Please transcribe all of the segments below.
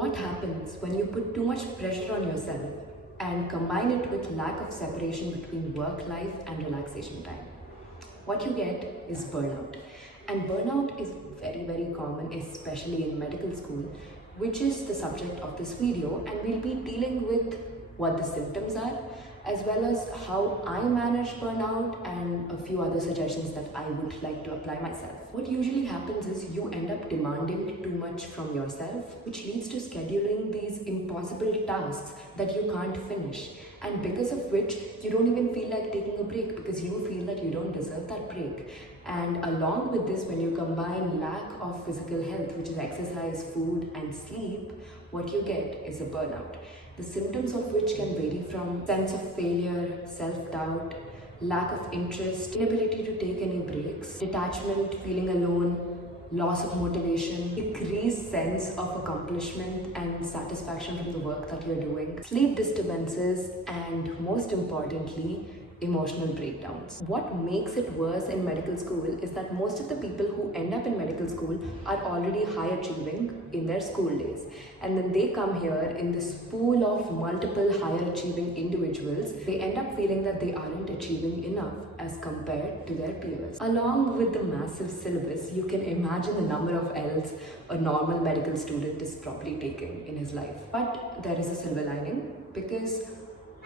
What happens when you put too much pressure on yourself and combine it with lack of separation between work life and relaxation time? What you get is burnout. And burnout is very common, especially in medical school, which is the subject of this video, and we'll be dealing with what the symptoms are, as well as how I manage burnout and a few other suggestions that I would like to apply myself. What usually happens is you end up demanding too much from yourself, which leads to scheduling these impossible tasks that you can't finish, and because of which you don't even feel like taking a break because you feel that you don't deserve that break. And along with this, when you combine lack of physical health, which is exercise, food and sleep, what you get is a burnout. The symptoms of which can vary from sense of failure, self-doubt, lack of interest, inability to take any breaks, detachment, feeling alone, loss of motivation, decreased sense of accomplishment and satisfaction from the work that you're doing, sleep disturbances, and most importantly, emotional breakdowns. What makes it worse in medical school is that most of the people who end up in medical school are already high achieving in their school days, and then they come here in this pool of multiple higher achieving individuals. They end up feeling that they aren't achieving enough as compared to their peers. Along with the massive syllabus, you can imagine the number of L's a normal medical student is probably taking in his life. But there is a silver lining, because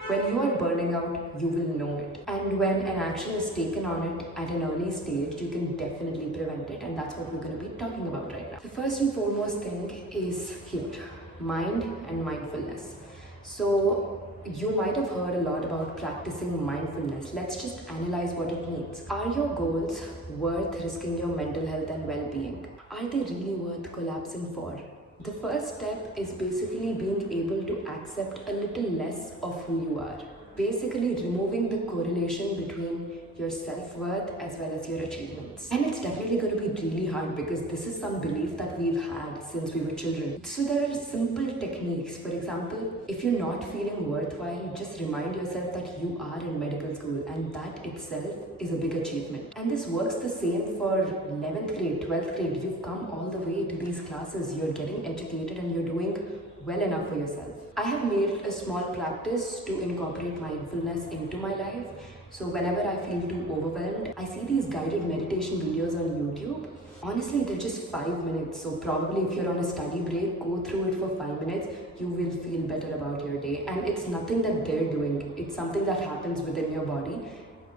when you are burning out, you will know it. And when an action is taken on it at an early stage, you can definitely prevent it. And that's what we're going to be talking about right now. The first and foremost thing is here, mind and mindfulness. So you might have heard a lot about practicing mindfulness. Let's just analyze what it means. Are your goals worth risking your mental health and well-being? Are they really worth collapsing for? The first step is basically being able to accept a little less of who you are. Basically removing the correlation between your self-worth as well as your achievements. And it's definitely going to be really hard because this is some belief that we've had since we were children. So there are simple techniques. For example, if you're not feeling worthwhile, just remind yourself that you are in medical school, and that itself is a big achievement. And this works the same for 11th grade, 12th grade. You've come all the way to these classes, you're getting educated and you're doing well enough for yourself. I have made a small practice to incorporate mindfulness into my life. So whenever I feel too overwhelmed, I see these guided meditation videos on YouTube. Honestly, they're just 5 minutes. So probably if you're on a study break, go through it for 5 minutes, you will feel better about your day. And it's nothing that they're doing. It's something that happens within your body.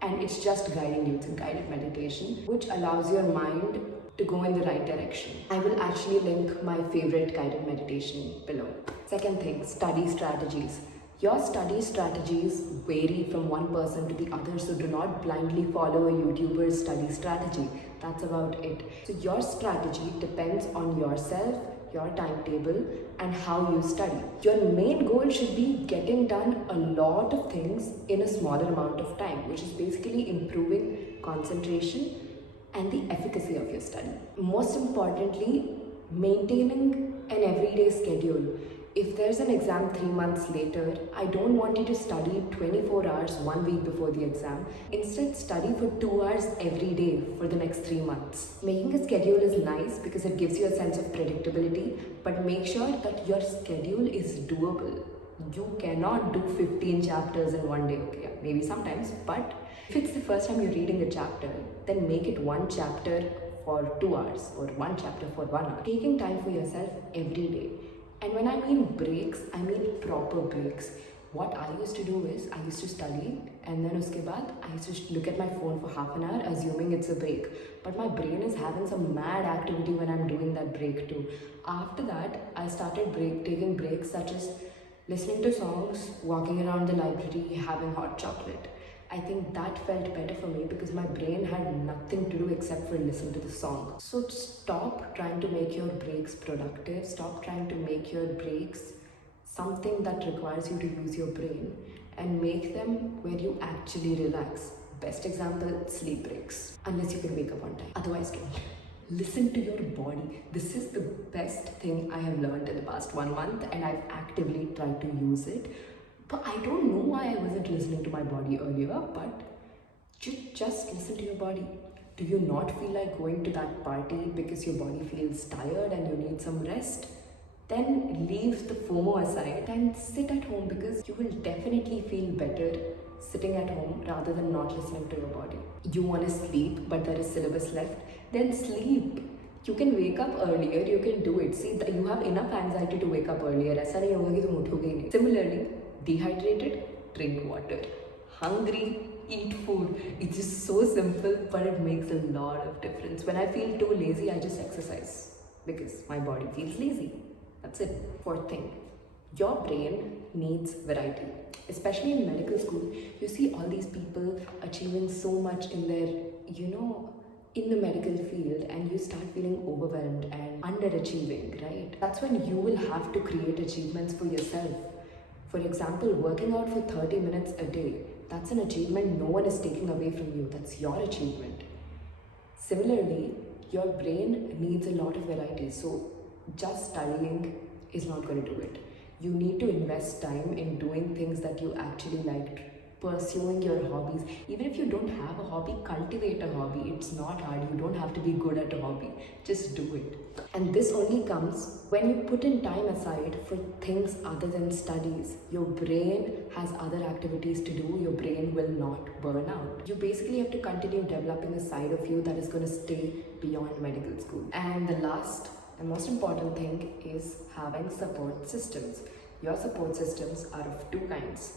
And it's just guiding you. It's a guided meditation, which allows your mind to go in the right direction. I will actually link my favorite guided meditation below. Second thing, study strategies. Your study strategies vary from one person to the other, so do not blindly follow a YouTuber's study strategy. That's about it. So your strategy depends on yourself, your timetable, and how you study. Your main goal should be getting done a lot of things in a smaller amount of time, which is basically improving concentration and the efficacy of your study. Most importantly, maintaining an everyday schedule. If there's an exam 3 months later, I don't want you to study 24 hours 1 week before the exam. Instead, study for 2 hours every day for the next 3 months. Making a schedule is nice because it gives you a sense of predictability, but make sure that your schedule is doable. You cannot do 15 chapters in one day, okay? Maybe sometimes, but if it's the first time you're reading a chapter, then make it one chapter for 2 hours or one chapter for 1 hour. Taking time for yourself every day. And when I mean breaks, I mean proper breaks. What I used to do is, I used to study, and then uske baad, I used to look at my phone for half an hour, assuming it's a break. But my brain is having some mad activity when I'm doing that break too. After that, I started taking breaks such as listening to songs, walking around the library, having hot chocolate. I think that felt better for me because my brain had nothing to do except for listen to the song. So stop trying to make your breaks productive. Stop trying to make your breaks something that requires you to use your brain, and make them where you actually relax. Best example, sleep breaks. Unless you can wake up on time. Otherwise, don't. Listen to your body. This is the best thing I have learned in the past 1 month, and I've actively tried to use it. But I don't know why I wasn't listening to my body earlier, but just listen to your body. Do you not feel like going to that party because your body feels tired and you need some rest? then leave the FOMO aside and sit at home, because you will definitely feel better sitting at home rather than not listening to your body. You want to sleep, but there is syllabus left, then sleep. You can wake up earlier, you can do it. See, you have enough anxiety to wake up earlier. ऐसा नहीं होगा कि तुम उठोगे ही नहीं. Similarly, dehydrated, drink water. Hungry, eat food. It's just so simple, but it makes a lot of difference. When I feel too lazy, I just exercise because my body feels lazy. That's it. Fourth thing, your brain needs variety. Especially in medical school, you see all these people achieving so much in their, in the medical field, and you start feeling overwhelmed and underachieving, right? That's when you will have to create achievements for yourself. For example, working out for 30 minutes a day, that's an achievement no one is taking away from you. That's your achievement. Similarly, your brain needs a lot of variety. So just studying is not going to do it. You need to invest time in doing things that you actually like, pursuing your hobbies. Even if you don't have a hobby, cultivate a hobby. It's not hard. You don't have to be good at a hobby. Just do it. And this only comes when you put in time aside for things other than studies. Your brain has other activities to do. Your brain will not burn out. You basically have to continue developing a side of you that is going to stay beyond medical school. And the last and most important thing is having support systems. Your support systems are of two kinds: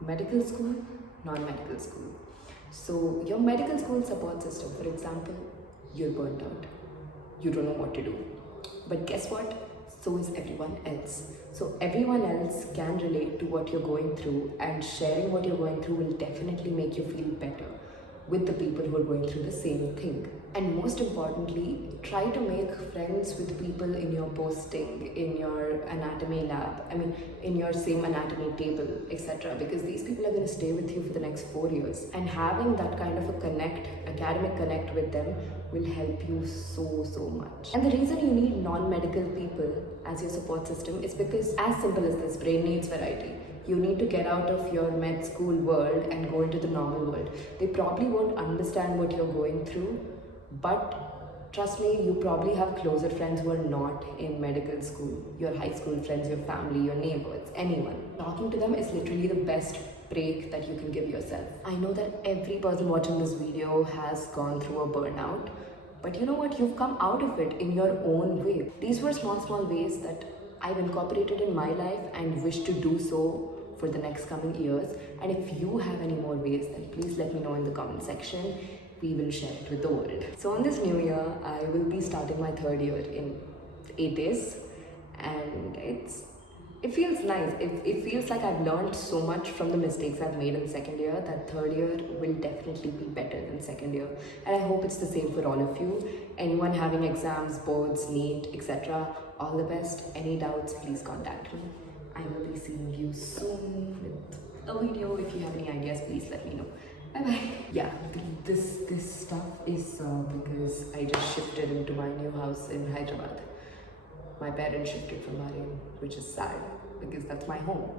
medical school, non-medical school. So your medical school support system, for example, you're burnt out. You don't know what to do. But guess what? So is everyone else. So everyone else can relate to what you're going through, and sharing what you're going through will definitely make you feel better with the people who are going through the same thing. And most importantly, try to make friends with people in your posting, in your anatomy lab, in your same anatomy table, etc. Because these people are going to stay with you for the next 4 years. And having that kind of a academic connect with them will help you so much. And the reason you need non-medical people as your support system is because, as simple as this, brain needs variety. You need to get out of your med school world and go into the normal world. They probably won't understand what you're going through, but trust me, you probably have closer friends who are not in medical school. Your high school friends, your family, your neighbors, anyone. Talking to them is literally the best break that you can give yourself. I know that every person watching this video has gone through a burnout, but you know what? You've come out of it in your own way. These were small ways that I've incorporated in my life and wish to do so for the next coming years. And if you have any more ways, then please let me know in the comment section. We will share it with the world. So on this new year, I will be starting my 3rd year in 8 days, and it feels nice. It feels like I've learned so much from the mistakes I've made in 2nd year that 3rd year will definitely be better than 2nd year. And I hope it's the same for all of you. Anyone having exams, boards, NEET, etc., all the best. Any doubts, please contact me. I will be seeing you soon with a video. If you have any ideas, please let me know. Bye bye. Yeah, this stuff is because I just shifted into my new house in Hyderabad. My parents shifted from Bahrain, which is sad because that's my home.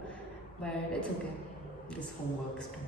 But it's okay. This home works too.